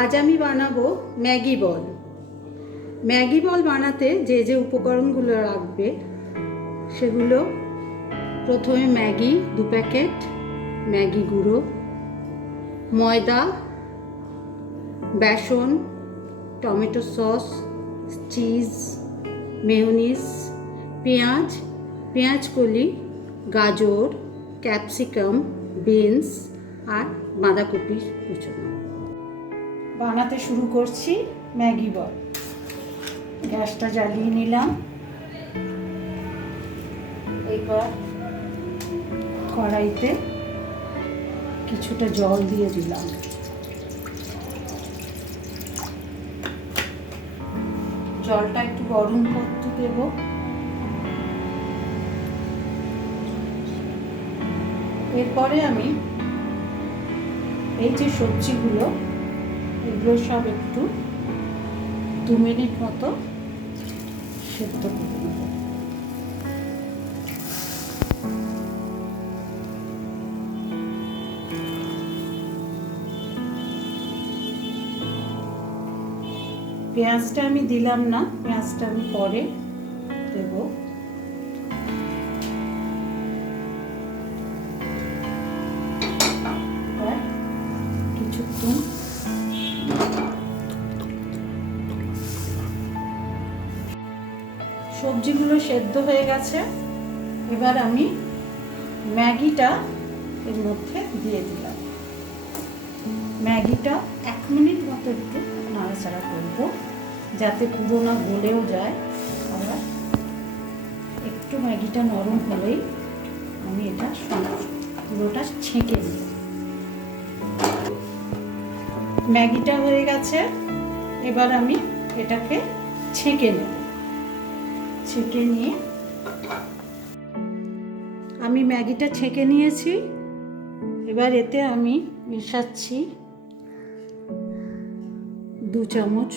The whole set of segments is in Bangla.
আজ আমি বানাবো ম্যাগি বল। ম্যাগি বল বানাতে যে যে উপকরণগুলো লাগবে সেগুলো: প্রথমে ম্যাগি 2 প্যাকেট, ম্যাগি গুঁড়ো, ময়দা, বেসন, টমেটো সস, চিজ, মেয়োনিজ, পেঁয়াজ কলি, গাজর, ক্যাপসিকাম, বিনস আর বাঁধাকপি কুচনো। বানাতে শুরু করছি ম্যাগি বল। গ্যাসটা জ্বালিয়ে নিলাম। এবার কড়াইতে কিছুটা জল দিয়ে দিলাম। জলটা একটু গরম করতে দেব। এরপরে আমি এই যে সবজিগুলো, এগুলো সব একটু 2 মিনিট মতো সেদ্ধ করে নেব। পেঁয়াজটা আমি দিলাম না, পেঁয়াজটা আমি পরে দেব। কিছুক্ষণ সবজিগুলো সেদ্ধ হয়ে গেছে। এবার আমি ম্যাগিটা এর মধ্যে দিয়ে দিলাম। ম্যাগিটা 1 মিনিট মতো একটু নাড়াচাড়া করব, যাতে পুরো না গলেও যায়। আবার একটু ম্যাগিটা নরম হলেই আমি এটা পুরোটা ছেঁকে নিই। ম্যাগিটা হয়ে গেছে। এবার আমি এটাকে ছেঁকে নেব। ছেঁকে নিয়ে আমি ম্যাগিটা ছেঁকে নিয়েছি। এবার এতে আমি মেশাচ্ছি 2 চামচ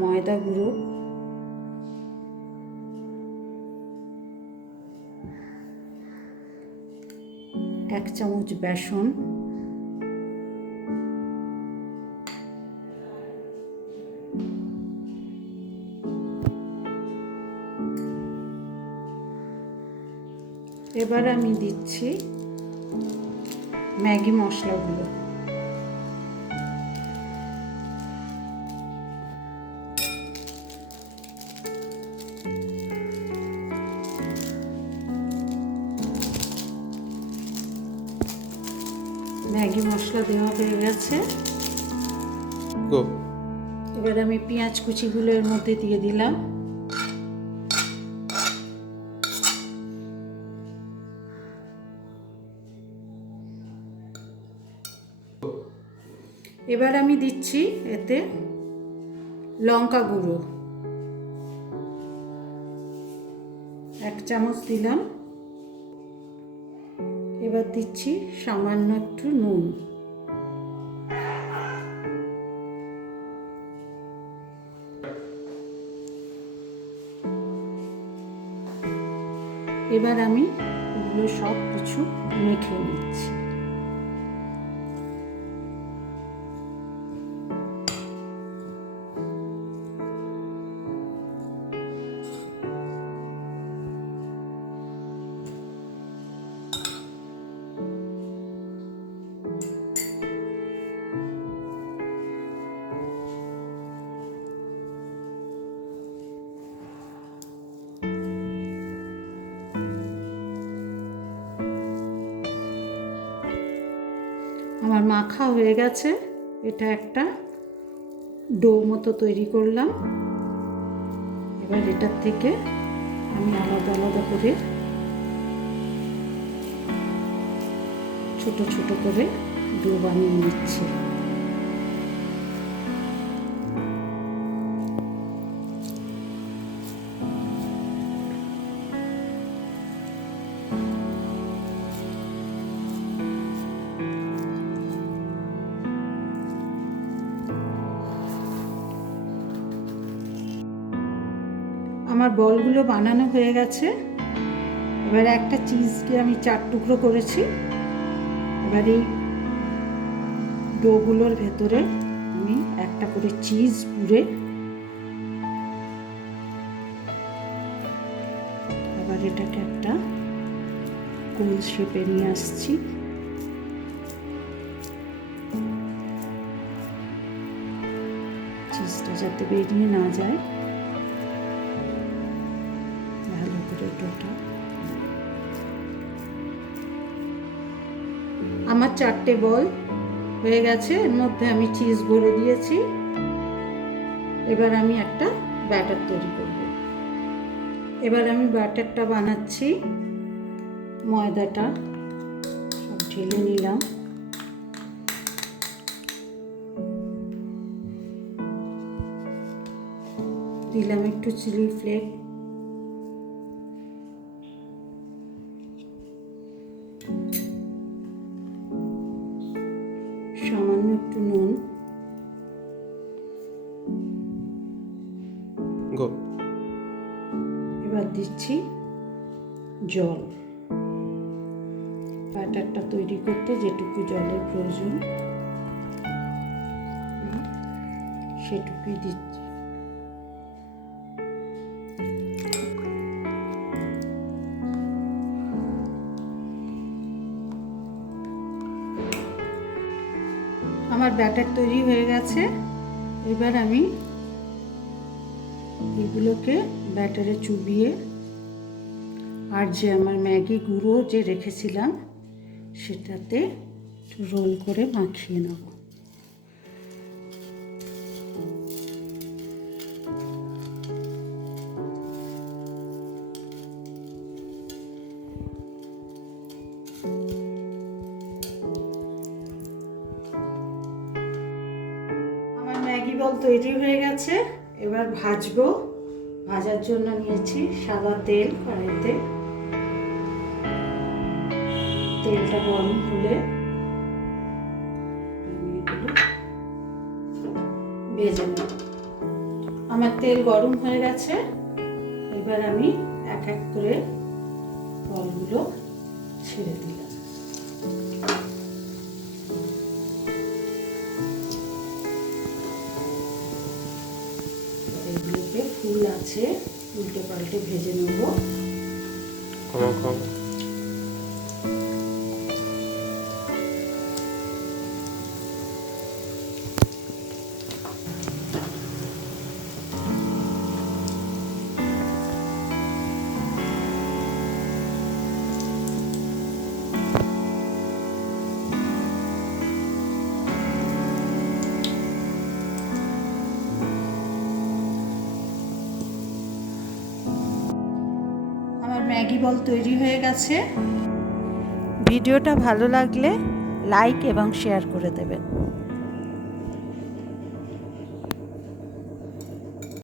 ময়দা গুঁড়ো, 1 চামচ বেসন, এবার আমি দিচ্ছি ম্যাগি মশলাগুলো। ম্যাগি মশলা দেওয়া হয়ে গেছে। এবার আমি পেঁয়াজ কুচিগুলো এর মধ্যে দিয়ে দিলাম। এবার আমি দিচ্ছি এতে লঙ্কা গুঁড়ো 1 চামচ দিলাম। এবার দিচ্ছি সামান্য একটু নুন। এবার আমি এগুলো সব কিছু মেখে নিচ্ছি। আমার মাখা হয়ে গেছে। এটা একটা ডো মতো তৈরি করলাম। এবার এটার থেকে আমি আলাদা আলাদা করে ছোট ছোট করে ডো বানিয়ে নিচ্ছি। আমার বলগুলো বানানো হয়ে গেছে। এবার একটা চিজকে আমি 4 টুকরো করেছি। এবার এই ডোগুলোর ভেতরে আমি একটা করে চিজ পুরে আবার এটাকে একটা গোল শেপে নিয়ে আসছি। চিজটা যাতে বেরিয়ে না যায় ভালো করে ডোটা। আমার 4টে বল হয়ে গেছে, এর মধ্যে আমি চিজ ভরে দিয়েছি। এবার আমি একটা ব্যাটার তৈরি করব। এবার আমি ব্যাটারটা বানাচ্ছি। ময়দাটা সব ঢেলে নিলাম। দিলাম একটু চিলি ফ্লেক, সামান্য একটু নুন, এবার দিচ্ছি জল। ব্যাটারটা তৈরি করতে যেটুকু জলের প্রয়োজন সেটুকুই দিচ্ছি। আমার ব্যাটার তৈরি হয়ে গেছে। এবার আমি এগুলোকে ব্যাটারে চুবিয়ে আর যে আমার ম্যাগি গুঁড়ো যে রেখেছিলাম সেটাতে রোল করে মাখিয়ে নেব। আমার ম্যাগি বল তৈরি হয়ে গেছে। এবার ভাজবো। ভাজার জন্য নিয়েছি সাদা তেল কড়াইতে। তেলটা গরম হলে আমি এগুলো ভেজে নেব। আমার তেল গরম হয়ে গেছে। এবার আমি এক এক করে বলগুলো ছেড়ে দিলাম। এগুলোকে ফুল আছে উল্টে পাল্টে ভেজে নেব। আমার ম্যাগি বল তৈরি হয়ে গেছে। ভিডিওটা ভালো লাগলে লাইক এবং শেয়ার করে দেবেন।